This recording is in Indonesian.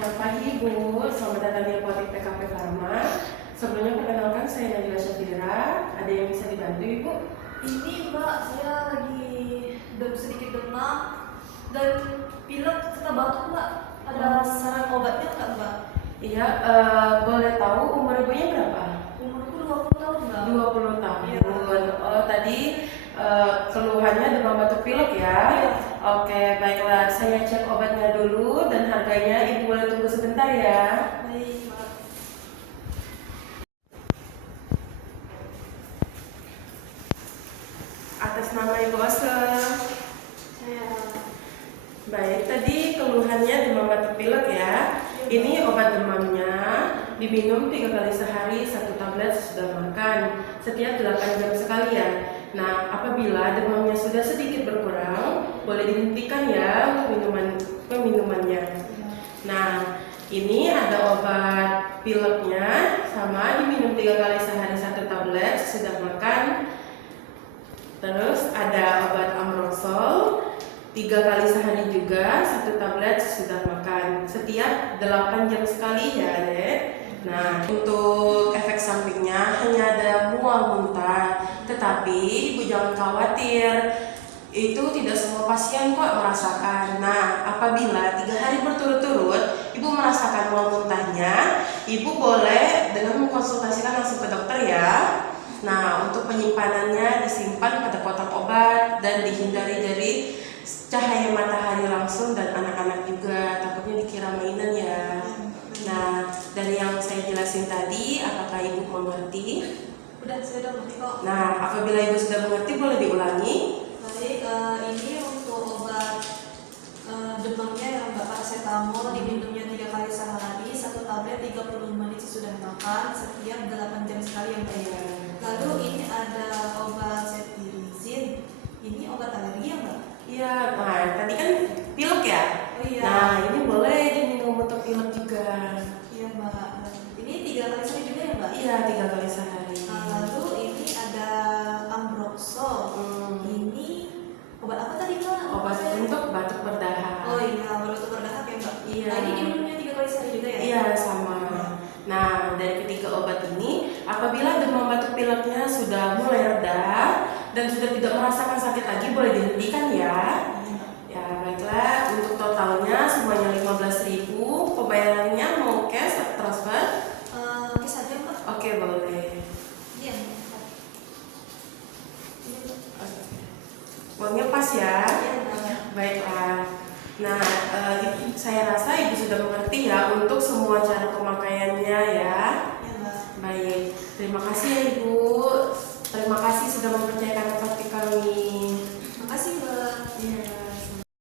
Selamat pagi Ibu, selamat datang di Apotek TKP Pharma. Sebelumnya perkenalkan saya Najila Syafira. Ada yang bisa dibantu Ibu? Ini Mbak, saya lagi sedikit demam dan pilek serta batuk Mbak. Ada saran obatnya nggak Mbak? Iya, boleh tahu umur Ibunya berapa? Umurku 20 tahun Mbak. 20 tahun. Iya. Oh, tadi keluhannya demam batuk pilek ya? Iya. Oke, baiklah. Saya cek obatnya dulu dan harganya Ibu boleh tunggu sebentar ya. Baik Mbak. Atas nama Ibu Ose. Saya Baik, tadi keluhannya demam batuk pilek ya. Ini obat demamnya diminum 3 kali sehari, 1 tablet sesudah makan, setiap 8 jam sekali ya. Nah, apabila demamnya sudah sedikit berkurang, boleh dihentikan ya untuk peminumannya. Nah, ini ada obat pileknya, sama diminum 3 kali sehari, 1 tablet sesudah makan. Terus ada obat Amrosol 3 kali sehari juga, 1 tablet sesudah makan, setiap 8 jam sekali ya Dek. Nah, untuk efek sampingnya hanya ada mual muntah, tetapi Ibu jangan khawatir, itu tidak semua pasien kok merasakan. Nah, apabila 3 hari berturut-turut Ibu merasakan mual muntahnya, Ibu boleh dengan mengkonsultasikan langsung ke dokter ya. Nah, untuk penyimpanannya disimpan pada kotak obat dan dihindari dari cahaya matahari langsung dan anak-anak juga, takutnya dikira mainan ya. Nah, dari yang saya jelasin tadi, apakah Ibu mengerti? udah, saya udah ngerti kok. Nah, apabila Ibu sudah mengerti boleh diulangi. Baik, ini untuk obat demamnya yang Mbak paracetamol, diminumnya 3 kali sehari, 1 tablet 30 menit sesudah makan, setiap 8 jam sekali yang Mbak. Lalu ini ada obat cetirizine. Ini obat alergi ya Mbak? Iya, nah tadi kan pilek ya. Oh iya. Nah, ini boleh diminum untuk pilek juga. Iya Mbak. Ini 3 kali sehari juga ya Mbak? Iya, 3 kali sehari. Lalu ini ada Ambrosol. Ini obat apa tadi Mbak? Obat untuk batuk berdahak. Oh iya, obat untuk berdahak ya Mbak? Iya. Nah, ini diminumnya 3 kali sehari juga ya? Iya, sama. Nah, dari ketiga obat ini, apabila demam batuk pileknya sudah mulai reda dan sudah tidak merasakan sakit lagi, boleh dihentikan ya. Ya, baiklah. Untuk totalnya semuanya 15.000. Pembayarannya mau cash atau transfer? Cash aja Mbak? Oke, boleh. Iya. Uangnya pas ya? Iya Mbak. Baiklah. Nah, saya rasa Ibu sudah mengerti ya untuk semua cara pemakaiannya ya. Iya Mbak. Baik, terima kasih ya Ibu. Terima kasih sudah mempercayai